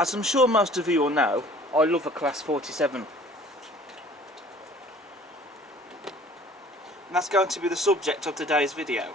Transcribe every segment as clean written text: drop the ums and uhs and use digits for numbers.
As I'm sure most of you will know, I love a Class 47. And that's going to be the subject of today's video.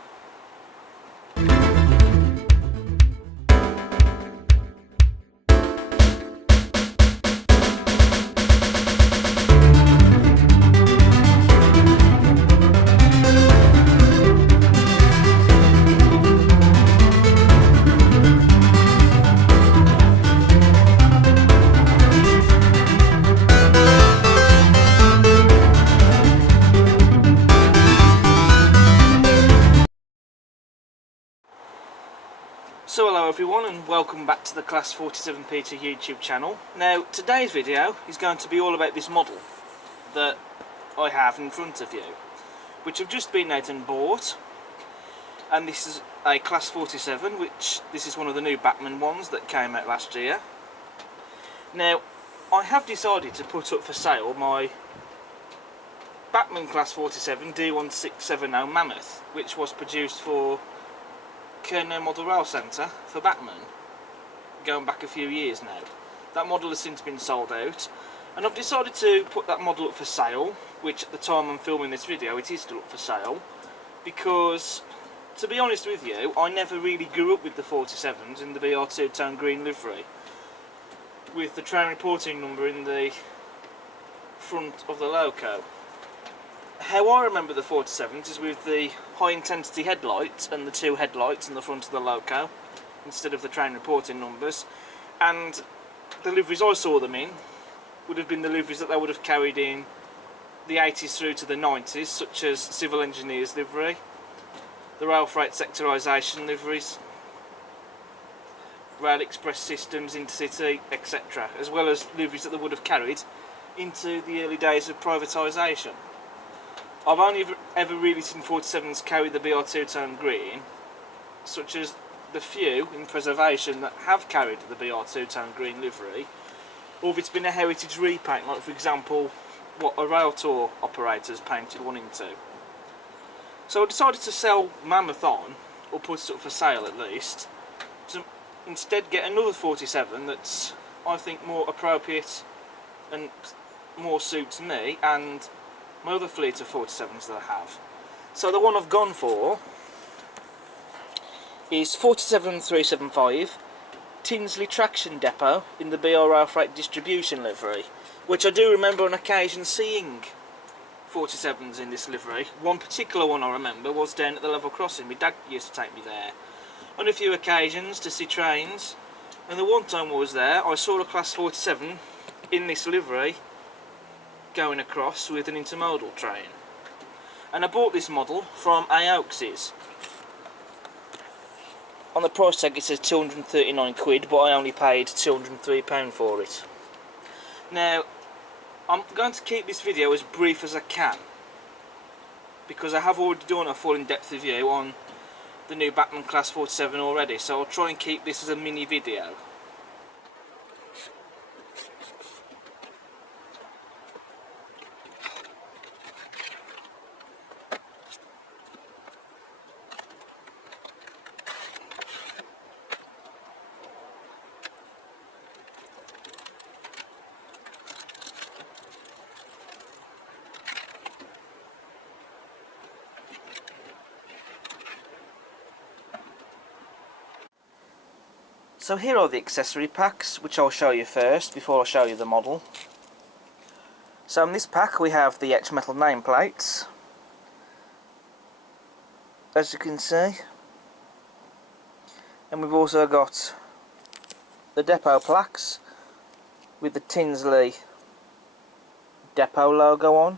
So hello everyone and welcome back to the Class 47 Peter YouTube channel. Now today's video is going to be all about this model that I have in front of you, which I've just been out and bought, and this is a Class 47, which this is one of the new Bachmann ones that came out last year. Now I have decided to put up for sale my Bachmann Class 47 D1670 Mammoth, which was produced for Kernel Model Rail Centre for Bachmann, going back a few years now. That model has since been sold out, and I've decided to put that model up for sale, which at the time I'm filming this video it is still up for sale, because to be honest with you, I never really grew up with the 47s in the BR2 tone green livery, with the train reporting number in the front of the loco. How I remember the 47s is with the high intensity headlights and the two headlights in the front of the loco instead of the train reporting numbers, and the liveries I saw them in would have been the liveries that they would have carried in the 80s through to the 90s, such as Civil Engineers livery, the Railfreight sectorisation liveries, Rail Express Systems, Intercity, etc., as well as liveries that they would have carried into the early days of privatisation. I've only ever really seen 47s carry the BR2 tone green, such as the few in preservation that have carried the BR2 tone green livery, or if it's been a heritage repaint, like for example what a rail tour operator's painted one into. So I decided to sell Mammoth on, or put it up for sale at least, to instead get another 47 that's I think more appropriate and more suits me and my other fleet of 47s that I have. So the one I've gone for is 47375 Tinsley Traction Depot in the BR Railfreight Distribution livery, which I do remember on occasion seeing 47s in this livery. One particular one I remember was down at the level crossing. My dad used to take me there on a few occasions to see trains, and the one time I was there I saw a Class 47 in this livery going across with an intermodal train, and I bought this model from A. Oakes's. On the price tag it says 239 quid, but I only paid £203 for it. Now I'm going to keep this video as brief as I can, because I have already done a full in-depth review on the new Bachmann Class 47 already, so I'll try and keep this as a mini video. So here are the accessory packs, which I'll show you first before I show you the model. So in this pack we have the etched metal nameplates, as you can see, and we've also got the depot plaques with the Tinsley depot logo on.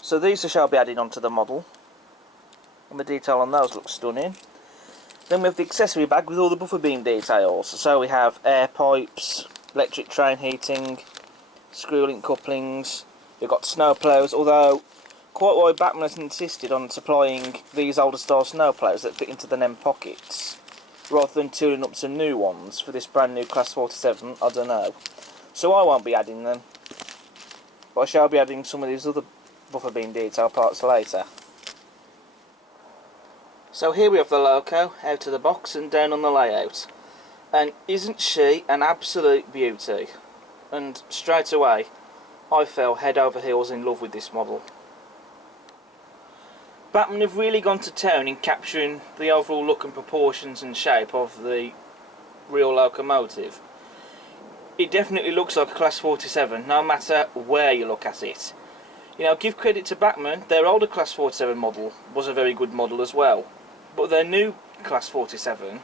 So these shall be added onto the model, and the detail on those looks stunning. Then we have the accessory bag with all the buffer beam details. So we have air pipes, electric train heating, screw link couplings, we've got snow plows, although quite why Bachmann has insisted on supplying these older style snow plows that fit into the NEM pockets, rather than tooling up some new ones for this brand new Class 47, I don't know. So I won't be adding them, but I shall be adding some of these other buffer beam detail parts later. So here we have the loco out of the box and down on the layout. And isn't she an absolute beauty? And straight away I fell head over heels in love with this model. Bachmann have really gone to town in capturing the overall look and proportions and shape of the real locomotive. It definitely looks like a Class 47 no matter where you look at it. You know, give credit to Bachmann, their older Class 47 model was a very good model as well, but their new Class 47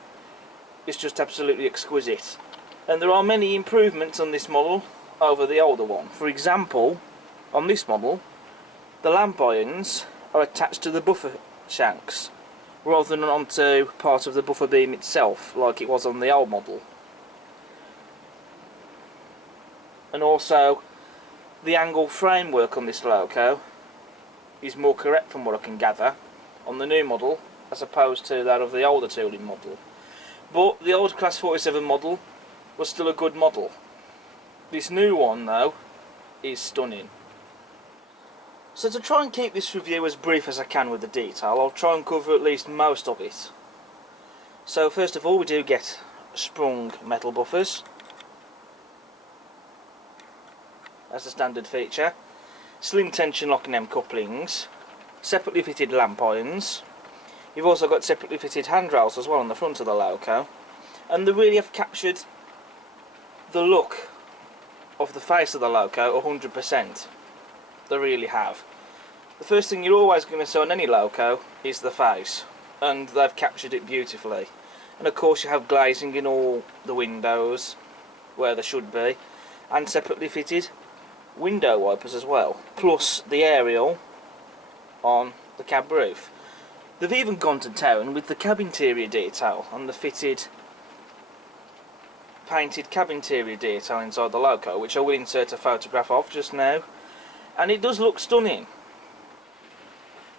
is just absolutely exquisite. And there are many improvements on this model over the older one. For example, on this model, the lamp irons are attached to the buffer shanks rather than onto part of the buffer beam itself like it was on the old model. And also the angle framework on this loco is more correct from what I can gather on the new model as opposed to that of the older tooling model. But the old Class 47 model was still a good model. This new one though is stunning. So to try and keep this review as brief as I can with the detail, I'll try and cover at least most of it. So first of all, we do get sprung metal buffers as a standard feature, slim tension lock and M couplings, separately fitted lamp irons. You've also got separately fitted handrails as well on the front of the loco, and they really have captured the look of the face of the loco 100%. They really have. The first thing you're always going to see on any loco is the face, and they've captured it beautifully. And of course you have glazing in all the windows where they should be, and separately fitted window wipers as well, plus the aerial on the cab roof. They've even gone to town with the cab interior detail and the fitted painted cab interior detail inside the loco, which I will insert a photograph of just now, and it does look stunning.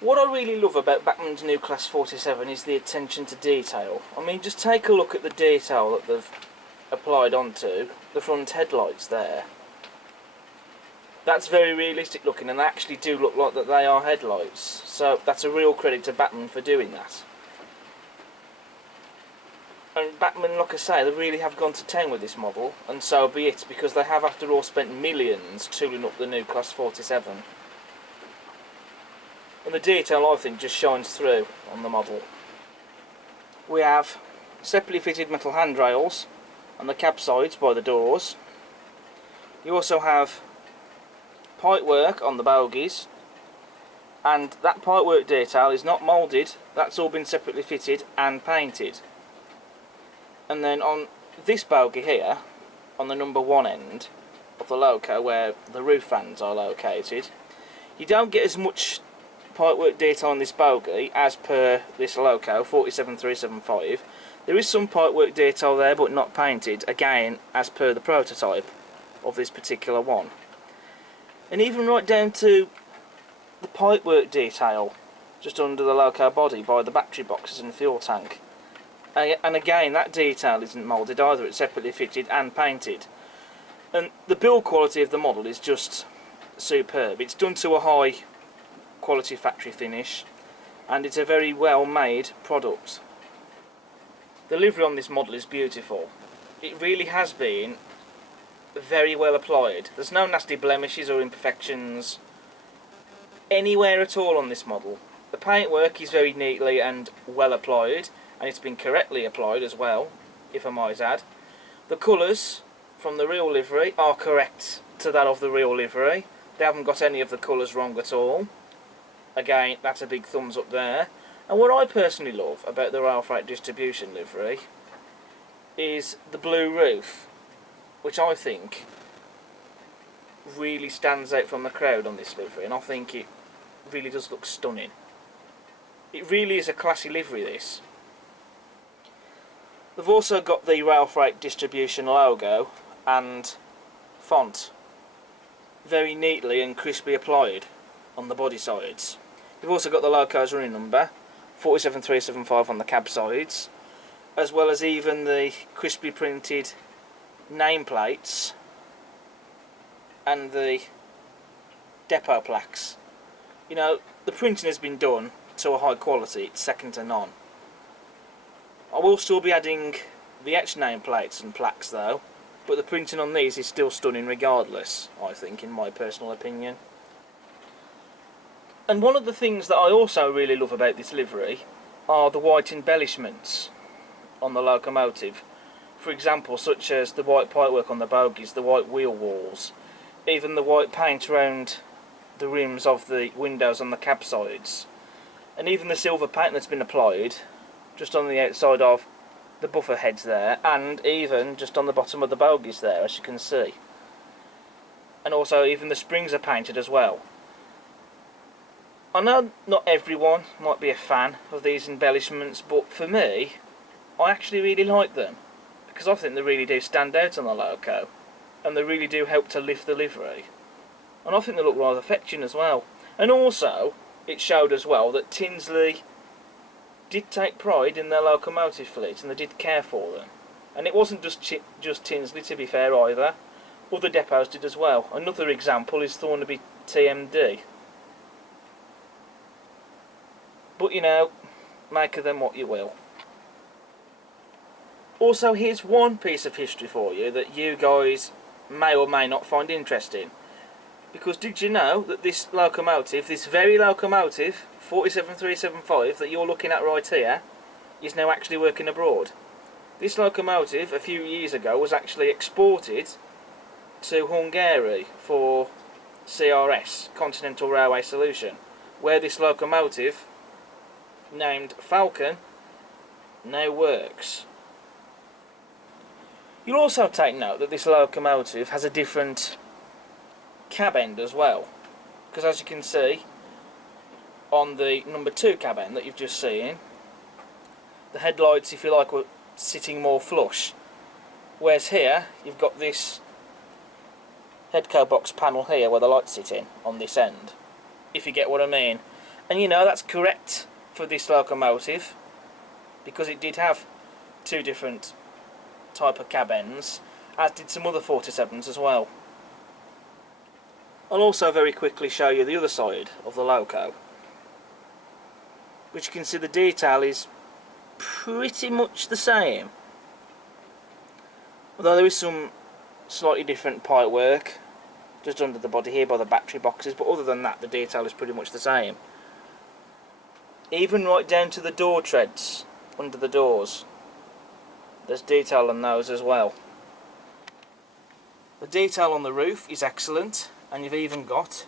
What I really love about Bachmann's new Class 47 is the attention to detail. I mean, just take a look at the detail that they've applied onto the front headlights there. That's very realistic looking, and they actually do look like that they are headlights. So that's a real credit to Bachmann for doing that. And Bachmann, like I say, they really have gone to town with this model, and so be it, because they have after all spent millions tooling up the new Class 47. And the detail, I think, just shines through on the model. We have separately fitted metal handrails on the cab sides by the doors. You also have pipework on the bogies, and that pipework detail is not moulded, that's all been separately fitted and painted. And then on this bogie here, on the number 1 end of the loco where the roof fans are located, you don't get as much pipework detail on this bogie as per this loco 47375. There is some pipework detail there but not painted, again as per the prototype of this particular one. And even right down to the pipework detail just under the loco body by the battery boxes and fuel tank. And again, that detail isn't moulded either, it's separately fitted and painted. And the build quality of the model is just superb. It's done to a high quality factory finish, and it's a very well made product. The livery on this model is beautiful. It really has been very well applied. There's no nasty blemishes or imperfections anywhere at all on this model. The paintwork is very neatly and well applied, and it's been correctly applied as well, if I might add. The colours from the real livery are correct to that of the real livery. They haven't got any of the colours wrong at all. Again, that's a big thumbs up there. And what I personally love about the Railfreight Distribution livery is the blue roof, which I think really stands out from the crowd on this livery, and I think it really does look stunning. It really is a classy livery, this. They've also got the Railfreight Distribution logo and font very neatly and crisply applied on the body sides. You've also got the loco's running number 47375 on the cab sides, as well as even the crisply printed nameplates and the depot plaques. You know, the printing has been done to a high quality, it's second to none. I will still be adding the etched nameplates and plaques though, but the printing on these is still stunning regardless, I think, in my personal opinion. And one of the things that I also really love about this livery are the white embellishments on the locomotive. For example, such as the white pipework on the bogies, the white wheel walls, even the white paint around the rims of the windows on the cab sides, and even the silver paint that's been applied just on the outside of the buffer heads there, and even just on the bottom of the bogies there, as you can see. And also even the springs are painted as well. I know not everyone might be a fan of these embellishments, but for me, I actually really like them, because I think they really do stand out on the loco, and they really do help to lift the livery. And I think they look rather fetching as well. And also, it showed as well that Tinsley did take pride in their locomotive fleet, and they did care for them. And it wasn't just Tinsley, to be fair, either. Other depots did as well. Another example is Thornaby TMD. But you know, make of them what you will. Also, here's one piece of history for you that you guys may or may not find interesting. Because did you know that this locomotive, this very locomotive, 47375, that you're looking at right here, is now actually working abroad? This locomotive, a few years ago, was actually exported to Hungary for CRS, Continental Railway Solution, where this locomotive, named Falcon, now works. You'll also take note that this locomotive has a different cab end as well, because as you can see on the number 2 cab end that you've just seen, the headlights, if you like, were sitting more flush, whereas here you've got this headco box panel here where the lights sit in on this end, if you get what I mean. And you know, that's correct for this locomotive, because it did have 2 different type of cab ends, as did some other 47s as well. I'll also very quickly show you the other side of the loco, which you can see the detail is pretty much the same, although there is some slightly different pipework just under the body here by the battery boxes, but other than that the detail is pretty much the same. Even right down to the door treads under the doors, there's detail on those as well. The detail on the roof is excellent, and you've even got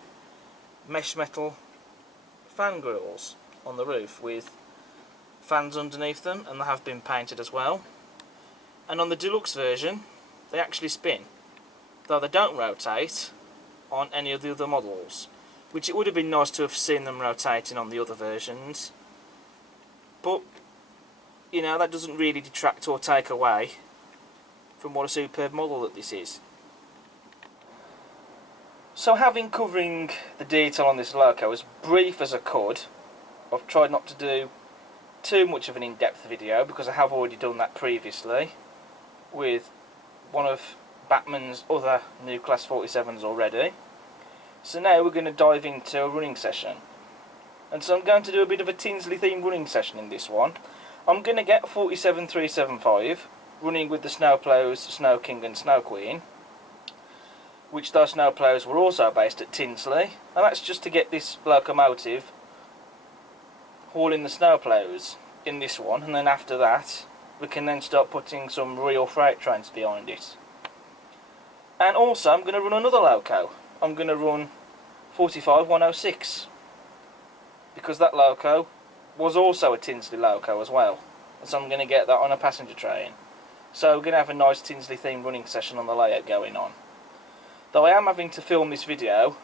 mesh metal fan grills on the roof with fans underneath them, and they have been painted as well. And on the deluxe version they actually spin, though they don't rotate on any of the other models, which it would have been nice to have seen them rotating on the other versions. But you know, that doesn't really detract or take away from what a superb model that this is. So having covering the detail on this loco as brief as I could, I've tried not to do too much of an in-depth video, because I have already done that previously with one of Bachmann's other new Class 47s already. So now we're going to dive into a running session. And so I'm going to do a bit of a Tinsley themed running session in this one. I'm going to get 47375 running with the snowplows Snow King and Snow Queen, which those snowplows were also based at Tinsley, and that's just to get this locomotive hauling the snowplows in this one, and then after that we can then start putting some real freight trains behind it. And also I'm going to run another loco. I'm going to run 45106, because that loco was also a Tinsley loco as well, so I'm going to get that on a passenger train. So we're going to have a nice Tinsley themed running session on the layout going on. Though I am having to film this video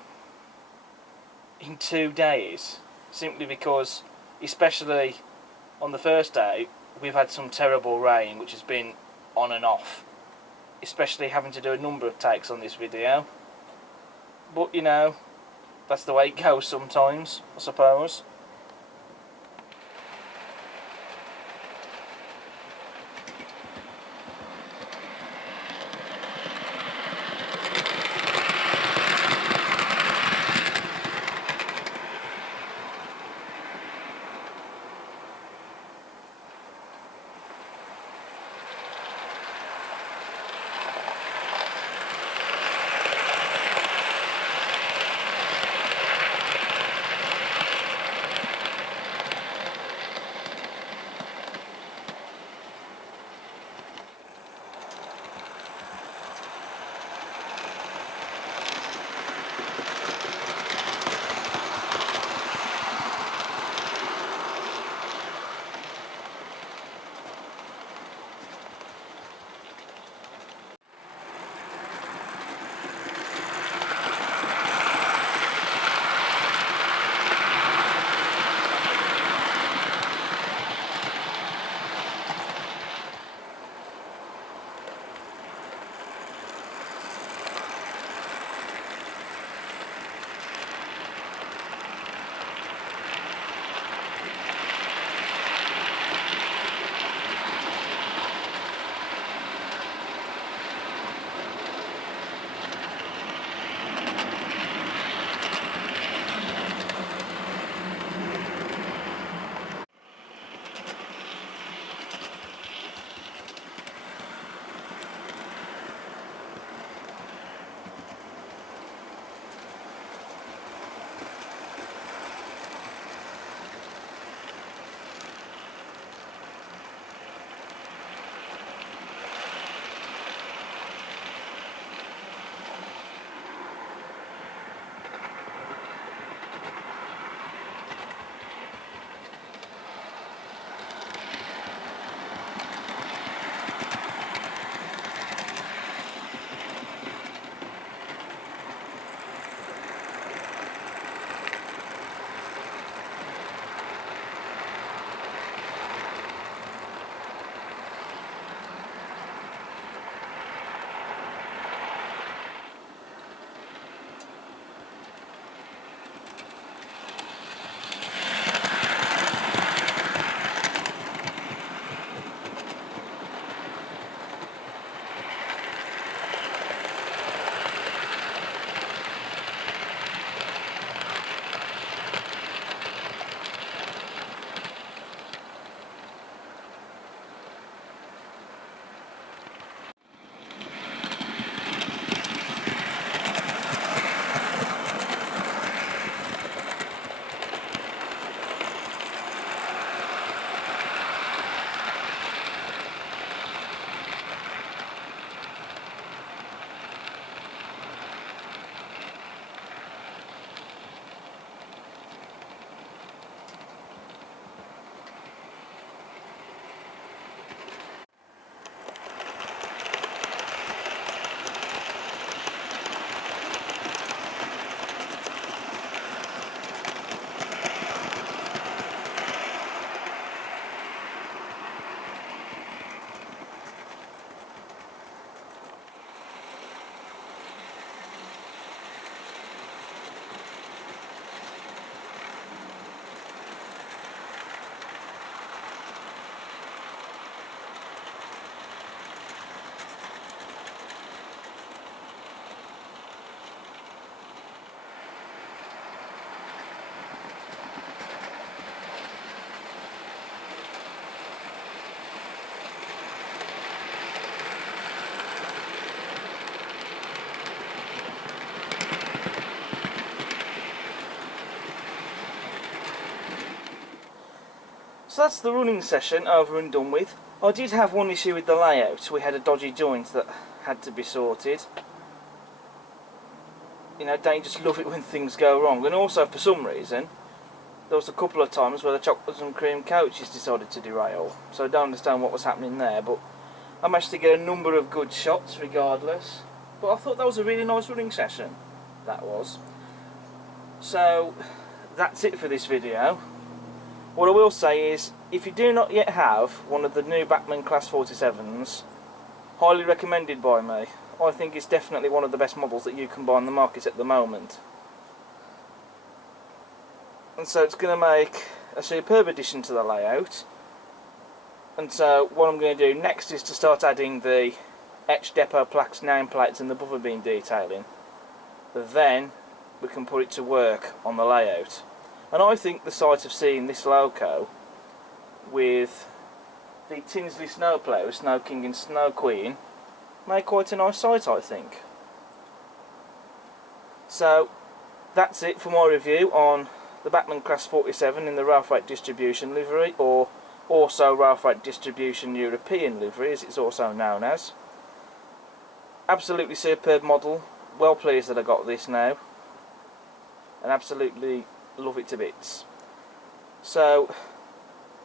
in 2 days, simply because, especially on the first day, we've had some terrible rain which has been on and off, especially having to do a number of takes on this video. But you know, that's the way it goes sometimes, I suppose. So that's the running session over and done with. I did have one issue with the layout. We had a dodgy joint that had to be sorted. You know, don't you just love it when things go wrong? And also, for some reason, there was a couple of times where the chocolates and cream coaches decided to derail. So I don't understand what was happening there, but I managed to get a number of good shots regardless. But I thought that was a really nice running session. That was. So that's it for this video. What I will say is, if you do not yet have one of the new Bachmann Class 47s, highly recommended by me. I think it's definitely one of the best models that you can buy on the market at the moment. And so it's going to make a superb addition to the layout. And so what I'm going to do next is to start adding the etched depot plaques, nameplates and the buffer beam detailing. Then we can put it to work on the layout. And I think the sight of seeing this logo with the Tinsley snowplow, Snow King and Snow Queen, made quite a nice sight, I think. So that's it for my review on the Bachmann Class 47 in the Railfreight Distribution livery, or also Railfreight Distribution European livery as it's also known as. Absolutely superb model, well pleased that I got this now, and absolutely love it to bits. So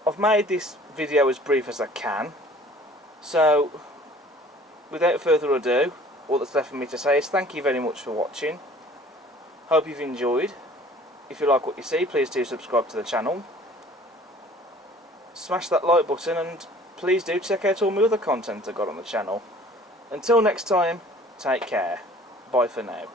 I've made this video as brief as I can, so without further ado, all that's left for me to say is thank you very much for watching. Hope you've enjoyed. If you like what you see, please do subscribe to the channel. Smash that like button, and please do check out all my other content I've got on the channel. Until next time, take care. Bye for now.